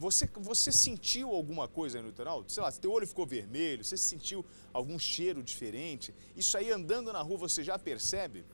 Você sentiu alguma coisa aí no litoral? Sei lá, teu olho ficou vermelho, você sentiu algum cheiro diferente? Isso aí andando na rua você já percebe?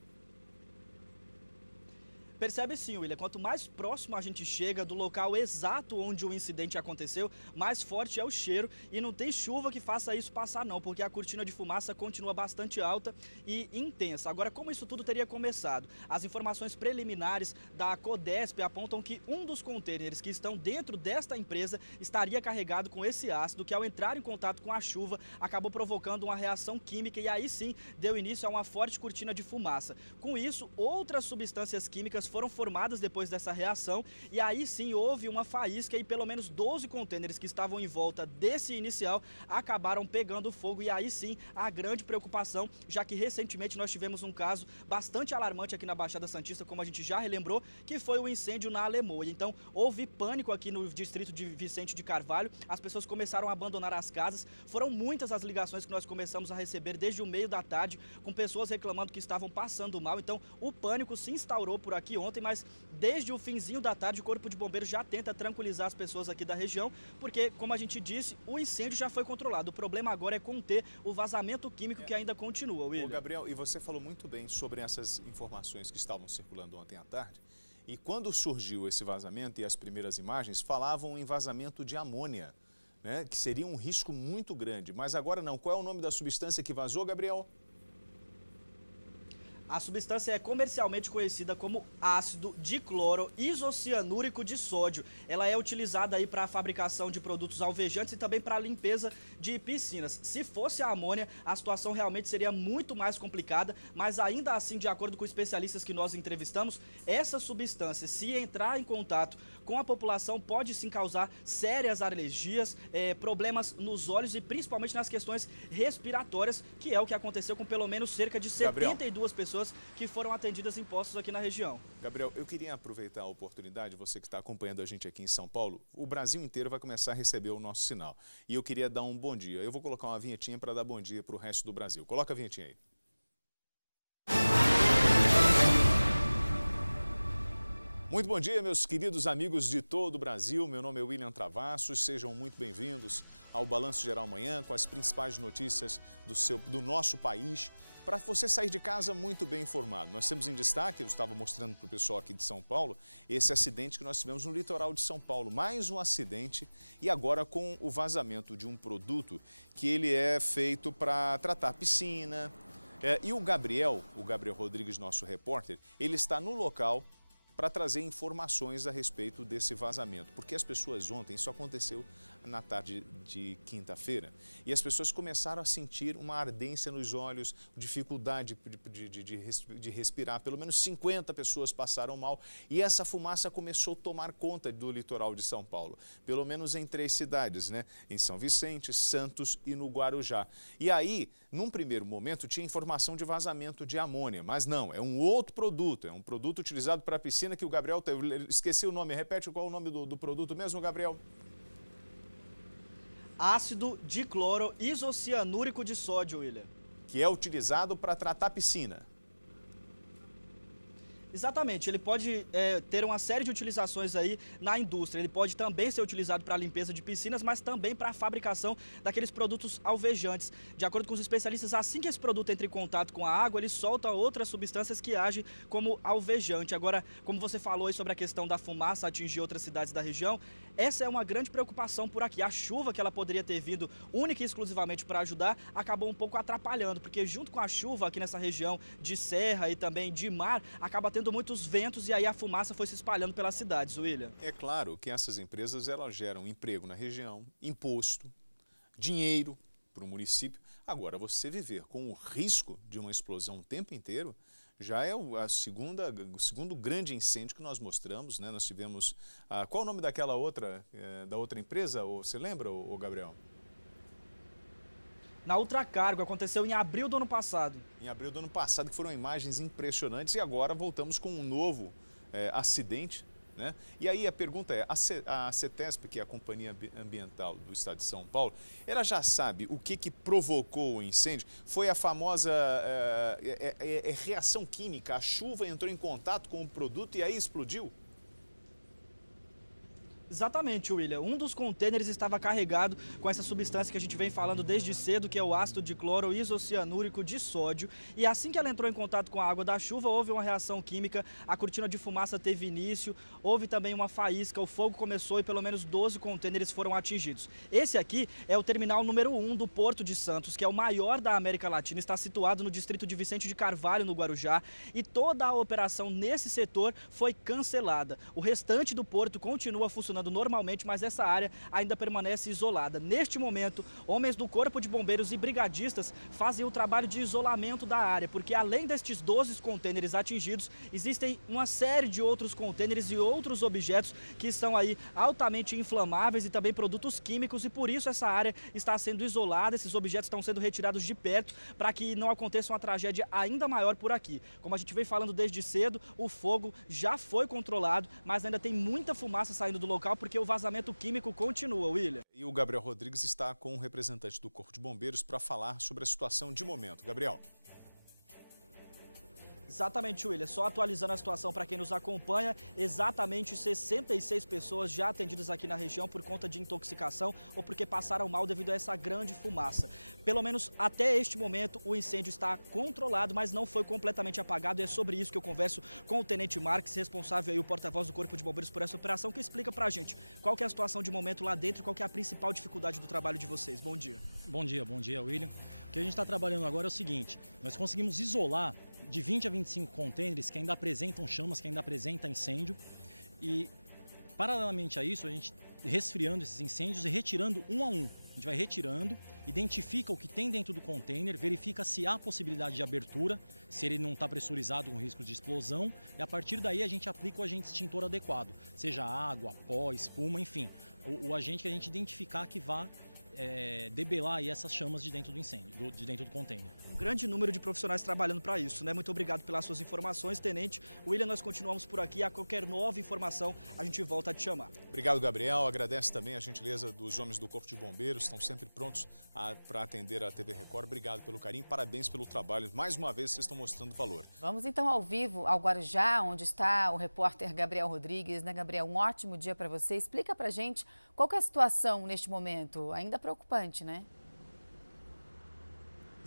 Percebe sim, William. Quanto mais próximo a gente chega do local exato onde o incidente aconteceu, mais forte é o cheiro e não tem chuva que faça isso passar não, porque a cortina de fumaça continua bastante alta e intensa. Agora, como isso tudo teria começado? As informações preliminares da Codesp apontam que um dos contêineres que estão dentro desta empresa estaria carregado com esse ácido que, ao entrar em contato com a chuva, acabou provocando uma reação química e aí sim deu início a uma forte cortina de fumaça. Com isso, outras substâncias químicas foram formadas depois dessa reação e aí sim houve uma faísca e pelo menos 12 contêineres que estavam em volta desse inicial acabaram pegando fogo e aí sim a grande preocupação, já que recentemente nós tivemos um caso bastante alarmante aqui na Baixada Santista, como a gente já relembrou, que foi o incêndio na Alemoia. Então houve pânico aqui no distrito de Vicente de Carvalho, as pessoas começaram a abandonar as casas, foram muitas as ligações que nós começamos a receber desde o meio da tarde, com pessoas reclamando que estavam passando mal, então o pânico se instaurou por aqui ontem, mas desde o finzinho da tarde o Corpo de Bombeiros já tenta tranquilizar as pessoas aqui da região, porque, como a gente disse, o incêndio já foi controlado. O problema agora é conter o vazamento químico que ainda continua, William. Ô, Gabriel, e você falou muito bem sobre essas informações que estavam circulando ontem à tarde. E quando surgiu esse vazamento e as primeiras imagens, falavam em vazamento de amônia, né, que seria um risco muito grande. Mas agora não. Qual é o nome da substância que vazou, Gabriel? A substância é comercialmente conhecida como ácido dicloroisocianúrico de sódio. Ela é utilizada aí para a fabricação de produtos alvejantes e também para a limpeza de piscinas. Se fosse a amônia, a situação realmente seria muito mais complicada, mas ainda assim, de acordo com especialistas que nós entrevistamos, essa substância, se entrar em contato com a população, pode sim causar sérias alergias, problemas nos olhos e principalmente nas questões respiratórias, que é o que aconteceu com pelo menos cerca de 72 pessoas que foram atendidas em postos aqui na região. Gabriel, eu queria aproveitar a oportunidade, você que está acompanhando a gente aqui em São Paulo, o Brasil inteiro vai começar a receber o nosso sinal. E eu queria dar um bom dia. Eu vou colocar uma vinhetinha para dar bom dia para o resto do Brasil. Coloca a vinhetinha aí. Muito bom dia, meus queridos amigos de todo o Brasil. Meu nome é William Travassos. Sejam muito bem-vindos ao Balanço Geral Manhã com as principais notícias do nosso país, para você sair de casa muito bem informado. Nós temos em destaque, eu estava mostrando para o pessoal aqui de São Paulo, esse acidente que nós tivemos no litoral de São Paulo. Mais um acidente e agora com o vazamento de um produto que ele é feito para tratar piscina. E o Gabriel Rodrigues, nosso repórter, ele está no local para trazer informações a respeito desse vazamento. Porque as pessoas ontem, isso aconteceu na tarde de quinta-feira, e as pessoas começaram a sentir uma ardência nos olhos, dificuldade de respirar. Pelo menos 50 pessoas passaram mal e essa fumaça começou a tomar conta do litoral de São Paulo. Pelo menos em 3 cidades, né? Em São Vicente, Santos e no Guarujá. E aí, num primeiro momento, tinha informação de vazamento de amônia, mas não, é um outro produto, é um produto utilizado para a piscina que o Gabriel, esqueci o nome, repete qual é o nome do produto mesmo, Gabriel? Ácido dicloroisocianúrico de sódio, William. Que é utilizado para tratar piscina. Exatamente, ele pode ter uma série de utilizações aí na indústria. Ele pode também ser utilizado para a limpeza de piscinas, mas também para a fabricação daqueles produtos alvejantes. De acordo com os especialistas, assim que esse produto entra em contato com a água, ele solta outras substâncias que agem como alvejante. Agora, como você falou aí sobre a questão da fumaça atingir outras cidades da região, essa é uma grande preocupação por aqui. A chuva que ela poderia ter vindo única e exclusivamente para ajudar, acabou um pouco atrapalhando, porque junto com a chuva aqui nessa região de serra e também de mar, acaba tendo muitos ventos e aí a fumaça foi se espalhando pelas cidades, William. É claro que essas empresas, elas geram emprego na região, imposto, dinheiro para o município. Agora, você viver com o risco de uma explosão o tempo inteiro, já é o segundo grande incêndio que nós mostramos, né? Nós tivemos, qual é o nome daquela outra, da outra empresa, você lembra, Gabriel? Na Ultracargo, aconteceu em abril do ano passado. Em abril do ano passado, que foram imagens impressionantes, e agora voltamos com um novo acidente, né? E aí a pergunta é, a CETESP, que é a Companhia Ambiental do Estado de São Paulo, ela já sabe o que provocou o incêndio? Foi a famosa reação química, a chuva entrou em contato com o produto e aí explodiu? Exatamente, William. Um dos contêineres estava carregado com essa substância que a gente vem falando desde cedo, que é o ácido de cloro isocianúrico de sódio. E assim que ela entrou em contato com a água da chuva, houve uma reação química, a cortina de fumaça teve início, houve também uma faísca, o fogo começou e pelo menos 12 contêineres foram atingidos. Esse aqui é o terminal número 1 do Porto de Santos, que é o maior da América Latina, está situado no distrito de Vicente de Carvalho, no Guarujá, e toda a operação nesse setor foi cancelada. O restante do porto continua funcionando normalmente, mas essa área ainda permanece isolada. Neste momento, homens do Corpo de Bombeiros e brigadistas fazem o trabalho de isolamento da área, porque além destes 12 contêineres atingidos, existem uma série de outros contêineres e outros objetos que estão aí altamente inflamáveis e também produtos químicos, e por isso essa área está sendo isolada, esses objetos estão sendo retirados de perto para que não aconteça uma tragédia ainda maior por aqui. Como a gente vem falando desde cedo, o fogo já foi controlado, mas ainda tem muita fumaça saindo do local porque o vazamento químico continua, William. E o Gabriel Rodrigues está com um representante do Corpo de Bombeiros para falar sobre a situação de momento. Gabriel. Exatamente, William. Só atualizando a situação para quem nos acompanha, exatamente 66 pessoas já atendidas aqui na região por conta de intoxicação ou porque passaram mal devido a essa grande fumaça. Pelo menos até este momento o incêndio está controlado, mas não foi completamente apagado, e é sobre isso que eu converso com o Tenente Marques, responsável aí, o porta-voz do Corpo de Bombeiros por essa operação, que explica pra gente qual que é a situação de momento lá dentro e qual que é a principal dificuldade do trabalho de vocês. Bom dia. Bom dia, William. O que a gente está trabalhando agora é o seguinte: nós conseguimos isolar de 20 a 25 contêineres que ainda apresentam chamas, que ainda apresentam incêndio, e paralelamente a isso a gente resfriando esses incêndios e retirando um a um. A gente vai retirando, identifica o que tem dentro do container, verifica se há possibilidade de abertura, se ele não está pressurizado com risco de explosão, e a partir daí a gente aplica o agente extintor adequado, seja água, pó, espuma, enfim, o agente que a gente identificar que vá debelar aí essas chamas de dentro do incêndio, de dentro do container. Um grande número de profissionais trabalhando para isso, né? Muito obrigado pelas suas informações, Tenente. William, nós continuamos por aqui. A qualquer nova informação, a gente volta a te chamar. Obrigado, Gabriel. Agradece também a gentileza dos homens do Corpo de Bombeiros, estão sempre prontos para atender a TV Record. Obrigado pelo carinho, parabéns pelo trabalho. Mais uma vez, vocês estão mostrando valor. Vamos então ao vivo, ao Guarujá, onde está o repórter Gabriel Rodrigues. Né, Gabriel? Um ótimo dia para você. Explica para a gente qual que é a situação neste momento. Ainda preocupante, né?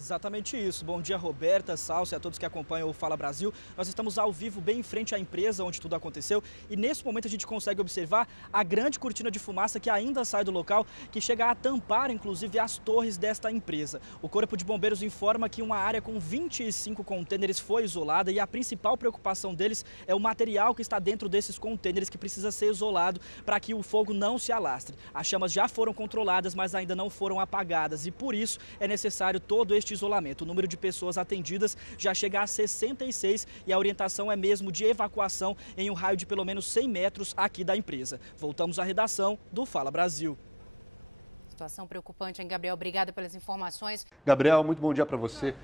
Exatamente isso. Bom dia, Roberta, Salso e a todos que acompanham o Fala Brasil. Nós estamos ao vivo bem em frente à empresa onde tudo aconteceu e nesse momento a gente consegue observar a grande cortina de fumaça que ainda sai do local, que chega a tampar inclusive as torres desta empresa. O Corpo de Bombeiros informa que uma área com 25 contêineres foi isolada e a principal preocupação deles é o material que está dentro desses contêineres, que precisa ser isolado para que o fogo não se alastre. As chamas já foram controladas, mas ainda não foram apagadas e por isso é necessário todo este isolamento. O número de pessoas atendidas já chega a 66 e a orientação é mesmo de evacuação em um raio de pelo menos 100 metros aqui da empresa. Voltamos à redação do Fala Brasil. Situação preocupante, hein, Gabriel? Obrigada pelas informações. Gabriel, muito bom dia para você.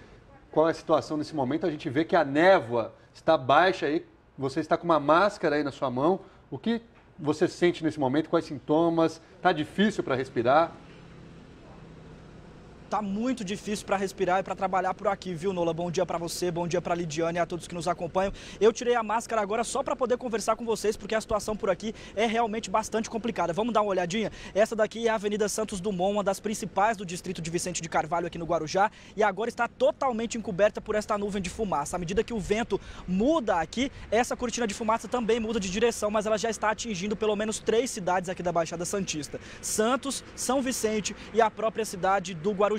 Qual é a situação nesse momento? A gente vê que a névoa está baixa aí, você está com uma máscara aí na sua mão. O que você sente nesse momento? Quais sintomas? Está difícil para respirar? Tá muito difícil para respirar e para trabalhar por aqui, viu, Nola? Bom dia para você, bom dia para Lidiane e a todos que nos acompanham. Eu tirei a máscara agora só para poder conversar com vocês, porque a situação por aqui é realmente bastante complicada. Vamos dar uma olhadinha? Essa daqui é a Avenida Santos Dumont, uma das principais do distrito de Vicente de Carvalho aqui no Guarujá, e agora está totalmente encoberta por esta nuvem de fumaça. À medida que o vento muda aqui, essa cortina de fumaça também muda de direção, mas ela já está atingindo pelo menos 3 cidades aqui da Baixada Santista: Santos, São Vicente e a própria cidade do Guarujá.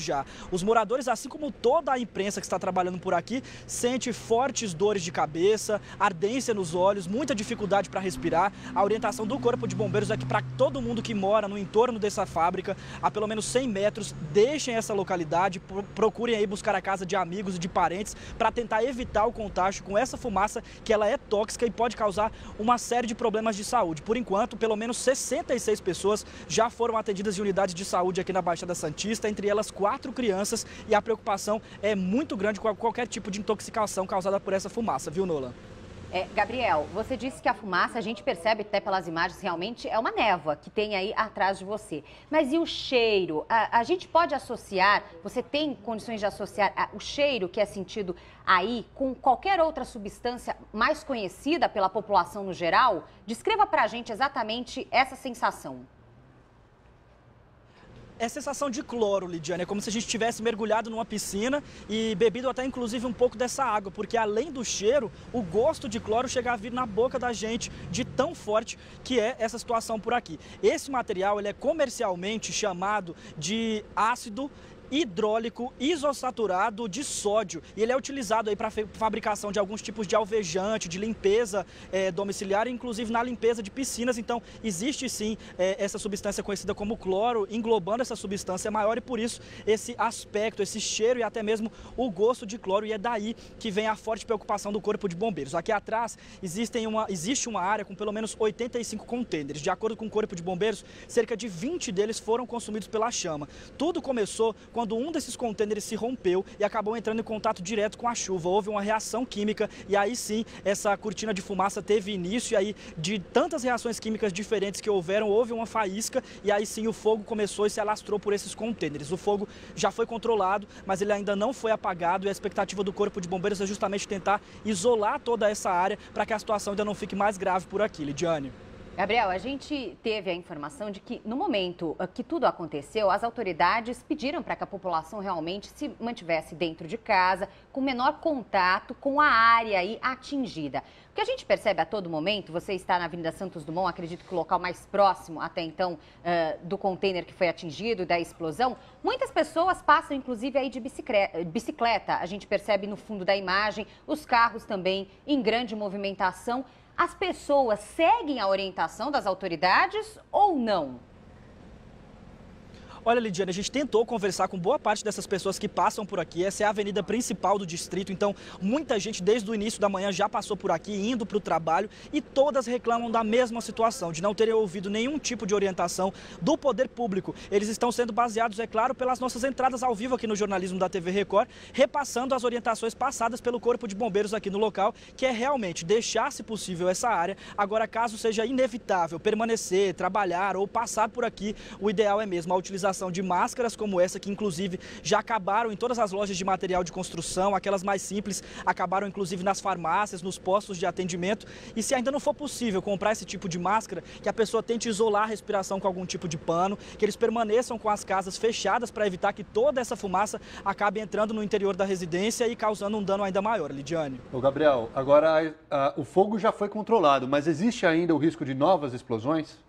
Os moradores, assim como toda a imprensa que está trabalhando por aqui, sente fortes dores de cabeça, ardência nos olhos, muita dificuldade para respirar. A orientação do Corpo de Bombeiros é que para todo mundo que mora no entorno dessa fábrica, a pelo menos 100 metros, deixem essa localidade, procurem aí buscar a casa de amigos e de parentes para tentar evitar o contágio com essa fumaça, que ela é tóxica e pode causar uma série de problemas de saúde. Por enquanto, pelo menos 66 pessoas já foram atendidas em unidades de saúde aqui na Baixada Santista, entre elas 4 crianças, e a preocupação é muito grande com qualquer tipo de intoxicação causada por essa fumaça, viu, Nola? Gabriel, você disse que a fumaça, a gente percebe até pelas imagens, realmente é uma névoa que tem aí atrás de você. Mas e o cheiro? A gente pode associar, você tem condições de associar o cheiro que é sentido aí com qualquer outra substância mais conhecida pela população no geral? Descreva pra gente exatamente essa sensação. É sensação de cloro, Lidiane, é como se a gente tivesse mergulhado numa piscina e bebido até inclusive um pouco dessa água, porque além do cheiro, o gosto de cloro chega a vir na boca da gente de tão forte que é essa situação por aqui. Esse material ele é comercialmente chamado de ácido hidrólico isosaturado de sódio e ele é utilizado aí para fabricação de alguns tipos de alvejante, de limpeza domiciliar, inclusive na limpeza de piscinas. Então existe sim essa substância conhecida como cloro, englobando essa substância maior e por isso esse aspecto, esse cheiro e até mesmo o gosto de cloro, e é daí que vem a forte preocupação do Corpo de Bombeiros. Aqui atrás existe uma área com pelo menos 85 contêineres. De acordo com o Corpo de Bombeiros, cerca de 20 deles foram consumidos pela chama. Tudo começou quando um desses contêineres se rompeu e acabou entrando em contato direto com a chuva. Houve uma reação química e aí sim essa cortina de fumaça teve início, e aí de tantas reações químicas diferentes que houveram, houve uma faísca e aí sim o fogo começou e se alastrou por esses contêineres. O fogo já foi controlado, mas ele ainda não foi apagado, e a expectativa do Corpo de Bombeiros é justamente tentar isolar toda essa área para que a situação ainda não fique mais grave por aqui, Lidiane. Gabriel, a gente teve a informação de que no momento que tudo aconteceu, as autoridades pediram para que a população realmente se mantivesse dentro de casa, com menor contato com a área aí atingida. O que a gente percebe a todo momento, você está na Avenida Santos Dumont, acredito que o local mais próximo até então do container que foi atingido, da explosão, muitas pessoas passam inclusive aí de bicicleta. A gente percebe no fundo da imagem, os carros também em grande movimentação. As pessoas seguem a orientação das autoridades ou não? Olha, Lidiane, a gente tentou conversar com boa parte dessas pessoas que passam por aqui. Essa é a avenida principal do distrito, então muita gente desde o início da manhã já passou por aqui, indo para o trabalho, e todas reclamam da mesma situação, de não terem ouvido nenhum tipo de orientação do poder público. Eles estão sendo baseados, é claro, pelas nossas entradas ao vivo aqui no jornalismo da TV Record, repassando as orientações passadas pelo Corpo de Bombeiros aqui no local, que é realmente deixar, se possível, essa área. Agora, caso seja inevitável permanecer, trabalhar ou passar por aqui, o ideal é mesmo a utilização de máscaras como essa, que inclusive já acabaram em todas as lojas de material de construção, aquelas mais simples acabaram inclusive nas farmácias, nos postos de atendimento. E se ainda não for possível comprar esse tipo de máscara, que a pessoa tente isolar a respiração com algum tipo de pano, que eles permaneçam com as casas fechadas para evitar que toda essa fumaça acabe entrando no interior da residência e causando um dano ainda maior, Lidiane. Ô Gabriel, agora o fogo já foi controlado, mas existe ainda o risco de novas explosões?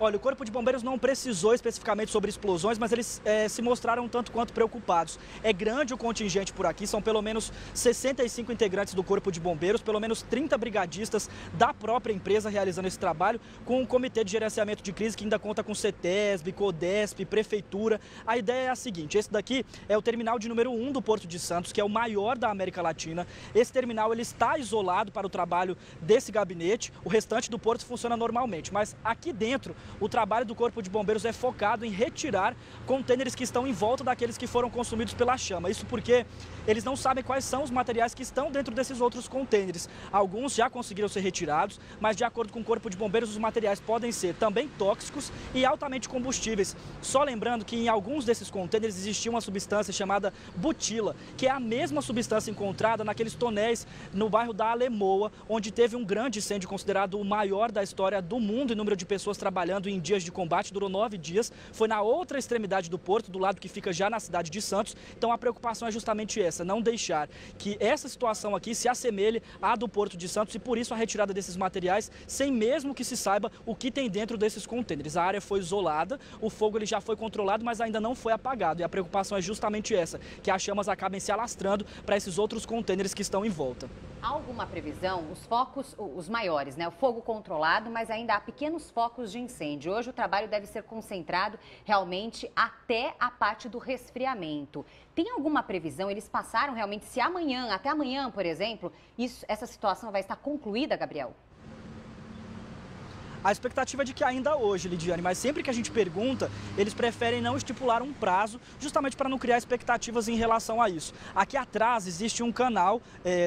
Olha, o Corpo de Bombeiros não precisou especificamente sobre explosões, mas eles se mostraram um tanto quanto preocupados. É grande o contingente por aqui, são pelo menos 65 integrantes do Corpo de Bombeiros, pelo menos 30 brigadistas da própria empresa realizando esse trabalho, com um comitê de gerenciamento de crise que ainda conta com CETESB, CODESP, Prefeitura. A ideia é a seguinte: esse daqui é o terminal de número 1 do Porto de Santos, que é o maior da América Latina. Esse terminal ele está isolado para o trabalho desse gabinete, o restante do porto funciona normalmente, mas aqui dentro o trabalho do Corpo de Bombeiros é focado em retirar contêineres que estão em volta daqueles que foram consumidos pela chama. Isso porque eles não sabem quais são os materiais que estão dentro desses outros contêineres. Alguns já conseguiram ser retirados, mas de acordo com o Corpo de Bombeiros, os materiais podem ser também tóxicos e altamente combustíveis. Só lembrando que em alguns desses contêineres existia uma substância chamada butila, que é a mesma substância encontrada naqueles tonéis no bairro da Alemoa, onde teve um grande incêndio considerado o maior da história do mundo em número de pessoas trabalhando em dias de combate, durou 9 dias, foi na outra extremidade do porto, do lado que fica já na cidade de Santos. Então a preocupação é justamente essa, não deixar que essa situação aqui se assemelhe à do Porto de Santos, e por isso a retirada desses materiais, sem mesmo que se saiba o que tem dentro desses contêineres. A área foi isolada, o fogo ele já foi controlado, mas ainda não foi apagado, e a preocupação é justamente essa, que as chamas acabem se alastrando para esses outros contêineres que estão em volta. Há alguma previsão? Os focos, os maiores, né? O fogo controlado, mas ainda há pequenos focos de incêndio. Hoje o trabalho deve ser concentrado realmente até a parte do resfriamento. Tem alguma previsão? Eles passaram realmente, se amanhã, até amanhã, por exemplo, essa situação vai estar concluída, Gabriel? A expectativa é de que ainda hoje, Lidiane, mas sempre que a gente pergunta, eles preferem não estipular um prazo, justamente para não criar expectativas em relação a isso. Aqui atrás existe um canal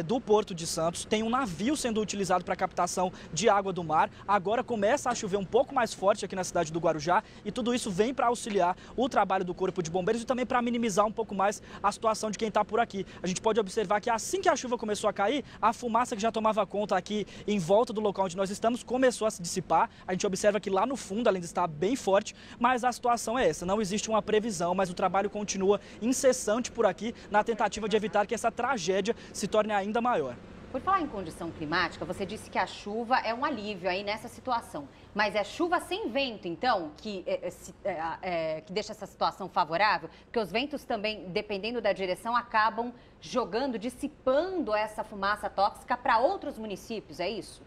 do Porto de Santos, tem um navio sendo utilizado para captação de água do mar. Agora começa a chover um pouco mais forte aqui na cidade do Guarujá e tudo isso vem para auxiliar o trabalho do Corpo de Bombeiros e também para minimizar um pouco mais a situação de quem está por aqui. A gente pode observar que assim que a chuva começou a cair, a fumaça que já tomava conta aqui em volta do local onde nós estamos começou a se dissipar. A gente observa que lá no fundo ela ainda está bem forte, mas a situação é essa. Não existe uma previsão, mas o trabalho continua incessante por aqui na tentativa de evitar que essa tragédia se torne ainda maior. Por falar em condição climática, você disse que a chuva é um alívio aí nessa situação. Mas é chuva sem vento, então, que deixa essa situação favorável? Porque os ventos também, dependendo da direção, acabam jogando, dissipando essa fumaça tóxica para outros municípios, é isso?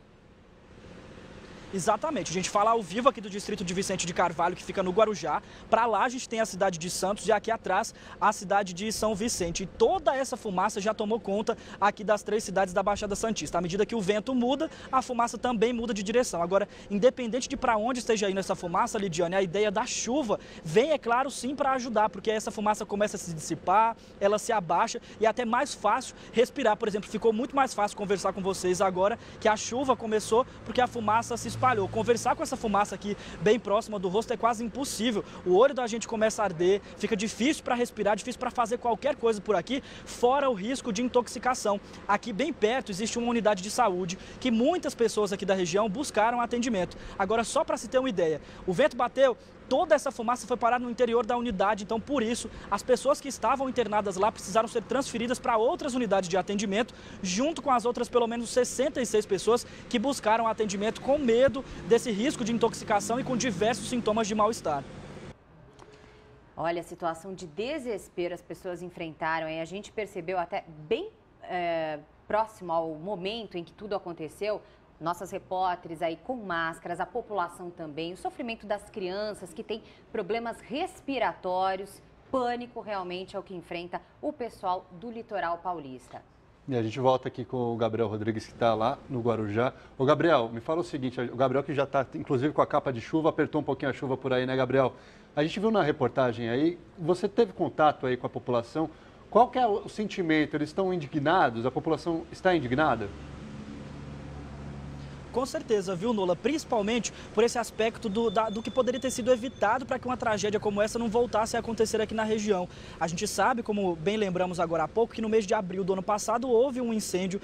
Exatamente, a gente fala ao vivo aqui do distrito de Vicente de Carvalho, que fica no Guarujá. Para lá a gente tem a cidade de Santos e aqui atrás a cidade de São Vicente. E toda essa fumaça já tomou conta aqui das 3 cidades da Baixada Santista. À medida que o vento muda, a fumaça também muda de direção. Agora, independente de para onde esteja indo essa fumaça, Lidiane, a ideia da chuva vem, é claro, sim, para ajudar, porque essa fumaça começa a se dissipar, ela se abaixa e é até mais fácil respirar. Por exemplo, ficou muito mais fácil conversar com vocês agora que a chuva começou, porque a fumaça se espalhou. Conversar com essa fumaça aqui bem próxima do rosto é quase impossível. O olho da gente começa a arder, fica difícil para respirar, difícil para fazer qualquer coisa por aqui, fora o risco de intoxicação. Aqui bem perto existe uma unidade de saúde que muitas pessoas aqui da região buscaram atendimento. Agora, só para se ter uma ideia, o vento bateu, toda essa fumaça foi parar no interior da unidade, então por isso as pessoas que estavam internadas lá precisaram ser transferidas para outras unidades de atendimento, junto com as outras pelo menos 66 pessoas que buscaram atendimento com medo desse risco de intoxicação e com diversos sintomas de mal-estar. Olha, a situação de desespero as pessoas enfrentaram e a gente percebeu até bem próximo ao momento em que tudo aconteceu. Nossas repórteres aí com máscaras, a população também, o sofrimento das crianças que têm problemas respiratórios, pânico realmente é o que enfrenta o pessoal do litoral paulista. E a gente volta aqui com o Gabriel Rodrigues, que está lá no Guarujá. Ô, Gabriel, me fala o seguinte, o Gabriel que já está, inclusive, com a capa de chuva, apertou um pouquinho a chuva por aí, né, Gabriel? A gente viu na reportagem aí, você teve contato aí com a população, qual que é o sentimento? Eles estão indignados? A população está indignada? Com certeza, viu, Nola? Principalmente por esse aspecto do que poderia ter sido evitado para que uma tragédia como essa não voltasse a acontecer aqui na região. A gente sabe, como bem lembramos agora há pouco, que no mês de abril do ano passado houve um incêndio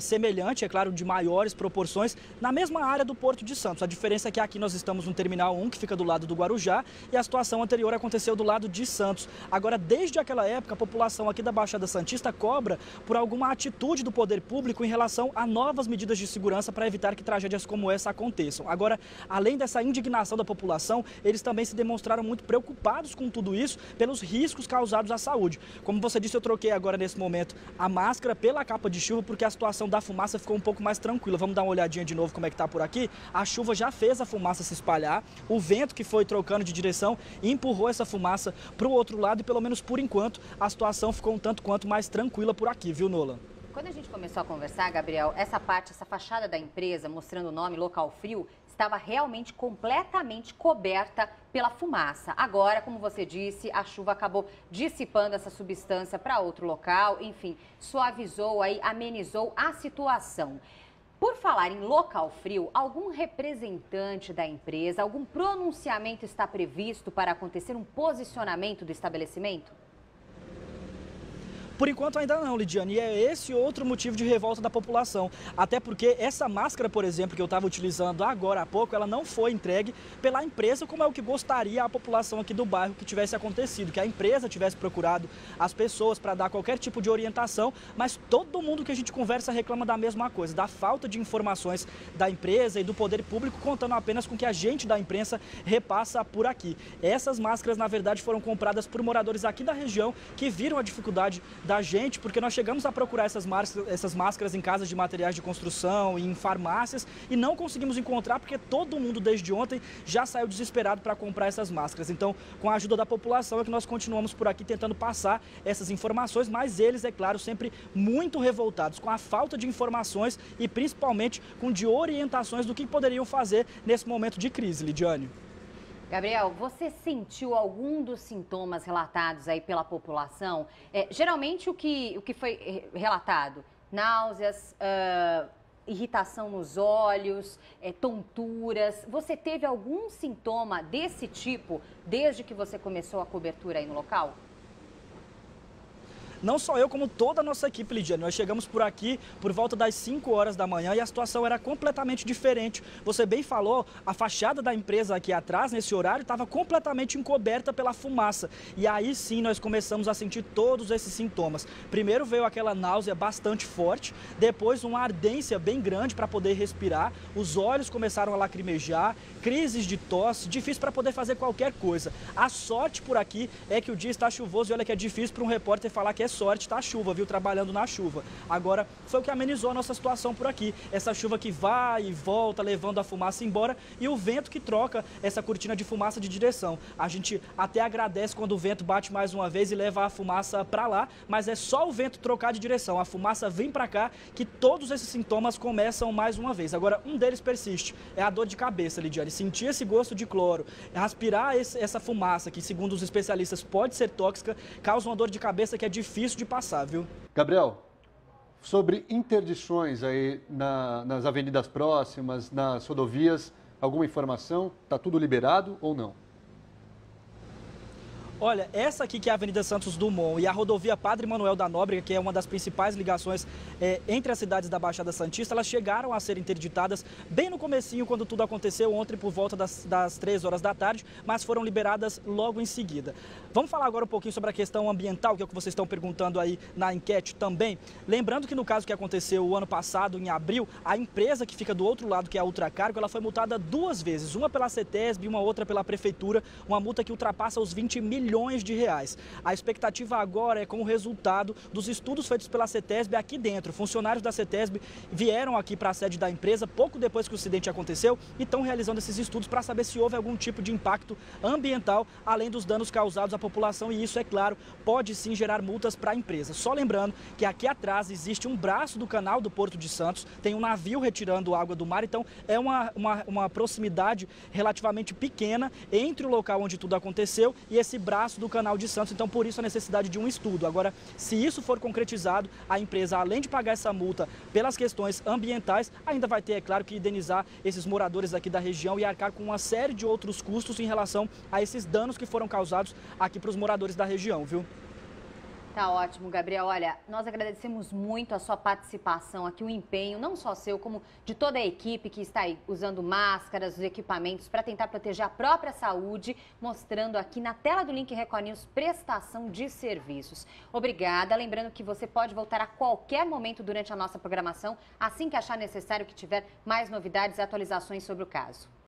semelhante, é claro, de maiores proporções, na mesma área do Porto de Santos. A diferença é que aqui nós estamos no Terminal 1, que fica do lado do Guarujá, e a situação anterior aconteceu do lado de Santos. Agora, desde aquela época, a população aqui da Baixada Santista cobra por alguma atitude do poder público em relação a novas medidas de segurança para evitar que tragédias como essa aconteçam. Agora, além dessa indignação da população, eles também se demonstraram muito preocupados com tudo isso, pelos riscos causados à saúde. Como você disse, eu troquei agora nesse momento a máscara pela capa de chuva, porque a situação da fumaça ficou um pouco mais tranquila. Vamos dar uma olhadinha de novo como é que tá por aqui. A chuva já fez a fumaça se espalhar, o vento que foi trocando de direção empurrou essa fumaça para o outro lado e, pelo menos por enquanto, a situação ficou um tanto quanto mais tranquila por aqui, viu, Nola? Quando a gente começou a conversar, Gabriel, essa fachada da empresa, mostrando o nome Local Frio, estava realmente completamente coberta pela fumaça. Agora, como você disse, a chuva acabou dissipando essa substância para outro local, enfim, suavizou aí, amenizou a situação. Por falar em local frio, algum representante da empresa, algum pronunciamento está previsto para acontecer um posicionamento do estabelecimento? Por enquanto ainda não, Lidiane, e é esse outro motivo de revolta da população. Até porque essa máscara, por exemplo, que eu estava utilizando agora há pouco, ela não foi entregue pela empresa como é o que gostaria a população aqui do bairro que tivesse acontecido, que a empresa tivesse procurado as pessoas para dar qualquer tipo de orientação, mas todo mundo que a gente conversa reclama da mesma coisa, da falta de informações da empresa e do poder público, contando apenas com o que a gente da imprensa repassa por aqui. Essas máscaras, na verdade, foram compradas por moradores aqui da região que viram a dificuldade da gente, porque nós chegamos a procurar essas máscaras em casas de materiais de construção, em farmácias, e não conseguimos encontrar porque todo mundo desde ontem já saiu desesperado para comprar essas máscaras. Então, com a ajuda da população é que nós continuamos por aqui tentando passar essas informações, mas eles, é claro, sempre muito revoltados com a falta de informações e principalmente de orientações do que poderiam fazer nesse momento de crise, Lidiane. Gabriel, você sentiu algum dos sintomas relatados aí pela população? Geralmente o que foi relatado? Náuseas, irritação nos olhos, tonturas. Você teve algum sintoma desse tipo desde que você começou a cobertura aí no local? Não só eu, como toda a nossa equipe, Lidiane. Nós chegamos por aqui por volta das 5 horas da manhã e a situação era completamente diferente. Você bem falou, a fachada da empresa aqui atrás, nesse horário, estava completamente encoberta pela fumaça. E aí sim nós começamos a sentir todos esses sintomas. Primeiro veio aquela náusea bastante forte, depois uma ardência bem grande para poder respirar, os olhos começaram a lacrimejar, crises de tosse, difícil para poder fazer qualquer coisa. A sorte por aqui é que o dia está chuvoso e olha que é difícil para um repórter falar que é sorte, tá chuva, viu? Trabalhando na chuva. Agora, foi o que amenizou a nossa situação por aqui. Essa chuva que vai e volta, levando a fumaça embora e o vento que troca essa cortina de fumaça de direção. A gente até agradece quando o vento bate mais uma vez e leva a fumaça para lá, mas é só o vento trocar de direção. A fumaça vem para cá que todos esses sintomas começam mais uma vez. Agora, um deles persiste. É a dor de cabeça, Lidiane. Sentir esse gosto de cloro, aspirar essa fumaça, que segundo os especialistas pode ser tóxica, causa uma dor de cabeça que é difícil de passar, viu? Gabriel, sobre interdições aí nas avenidas próximas, nas rodovias, alguma informação? Está tudo liberado ou não? Olha, essa aqui que é a Avenida Santos Dumont e a rodovia Padre Manuel da Nóbrega, que é uma das principais ligações entre as cidades da Baixada Santista, elas chegaram a ser interditadas bem no comecinho, quando tudo aconteceu, ontem por volta das 3 horas da tarde, mas foram liberadas logo em seguida. Vamos falar agora um pouquinho sobre a questão ambiental, que é o que vocês estão perguntando aí na enquete também. Lembrando que no caso que aconteceu o ano passado, em abril, a empresa que fica do outro lado, que é a Ultracargo, ela foi multada 2 vezes, uma pela CETESB e uma outra pela Prefeitura, uma multa que ultrapassa os 20 milhões de reais. A expectativa agora é com o resultado dos estudos feitos pela CETESB aqui dentro. Funcionários da CETESB vieram aqui para a sede da empresa pouco depois que o acidente aconteceu e estão realizando esses estudos para saber se houve algum tipo de impacto ambiental, além dos danos causados à população, e isso, é claro, pode sim gerar multas para a empresa. Só lembrando que aqui atrás existe um braço do canal do Porto de Santos, tem um navio retirando água do mar, então é uma proximidade relativamente pequena entre o local onde tudo aconteceu e esse braço do canal de Santos, então por isso a necessidade de um estudo. Agora, se isso for concretizado, a empresa, além de pagar essa multa pelas questões ambientais, ainda vai ter, é claro, que indenizar esses moradores aqui da região e arcar com uma série de outros custos em relação a esses danos que foram causados aqui para os moradores da região, viu? Tá ótimo, Gabriel. Olha, nós agradecemos muito a sua participação aqui, o empenho, não só seu, como de toda a equipe que está aí usando máscaras, os equipamentos para tentar proteger a própria saúde, mostrando aqui na tela do Link Record News prestação de serviços. Obrigada. Lembrando que você pode voltar a qualquer momento durante a nossa programação, assim que achar necessário, que tiver mais novidades e atualizações sobre o caso.